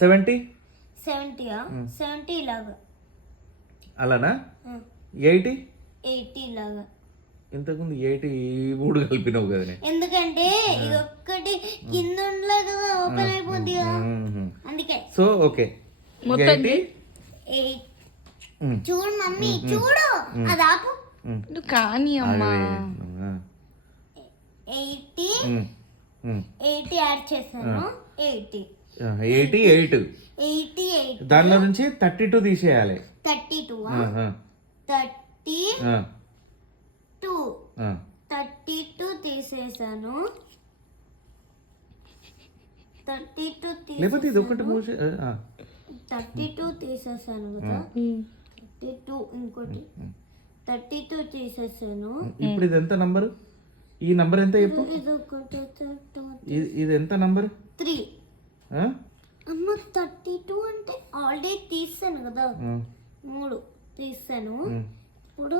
70 70 ఇలాగా అలానా 80 ఇలాగా. ఇంతకుముందు 80 3 కలిపినావు కదా. ఎందుకంటే ఇది ఒక్కటి కింద ఉండలే కదా, ఓపెన్ అయిపోద్ది కదా అందుకే. సో ఓకే 80 చూడు మమ్మీ చూడు అది ఆపు కానీ అమ్మా 80 యాడ్ చేశాను. 88 దానిలో నుంచి 32 తీసేయాలి. 32 తీసేసాను. 32 లేకపోతే ఇది ఒకటి 32 తీసేసాను కదా. 32 ఇంకోటి 32 తీసేసాను. ఇప్పుడు ఇది ఎంత నంబరు? ఈ నంబర్ ఎంత చెప్పు. ఇది ఎంత నంబర్? 3. అమ్మ 32 అంటే ఆల్రెడీ తీసాను కదా, 3 తీసాను. ఇప్పుడు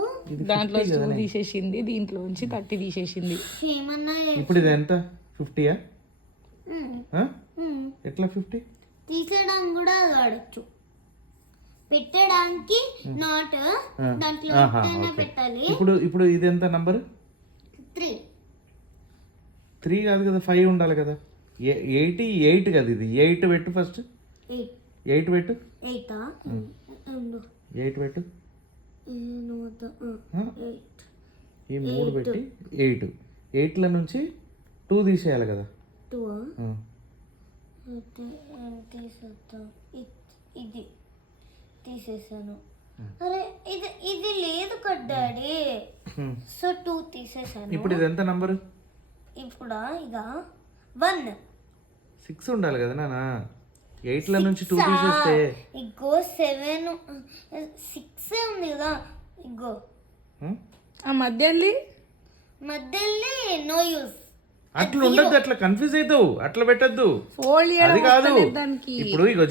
దాంట్లో 2 తీసేసింది, దీంట్లో నుంచి 30 తీసేసింది. ఏమన్నా ఇప్పుడు ఇది ఎంత? 50యా? ఎట్లా 50 తీసేయడానికి కూడా వాడచ్చు, పెట్టడానికి నాట్ దాంట్లో పెట్టాలి. ఇప్పుడు ఇది ఎంత నంబర్? 3 కాదు కదా, 5 ఉండాలి కదా. 88 కదా, ఇది 8 పెట్టు ఫస్ట్. 8 పెట్టు. 8 పెట్టు. ఈ 3 పెట్టి 8ల నుంచి 2 తీసేయాలి కదా. 2 ఇది తీసేసాను. అరే ఇది లేదు కదా డాడీ, సో 2 తీసేసాను. ఇప్పుడు ఇది ఎంత నంబరు? ఇప్పుడు ఇక 1 6 ఉండాలి కదా నాన్న. 8ల నుంచి 2 తీసేస్తే ఇగో 7 6 ఉంది కదా. ఇగో ఆ మధ్యలో నో యూస్. అట్లా ఉండద్దు, అట్లా కన్ఫ్యూజ్ అవుతావు, అట్లా పెట్టద్దు. ఫోల్డ్ అది కాదు దానికి ఇప్పుడు ఇగో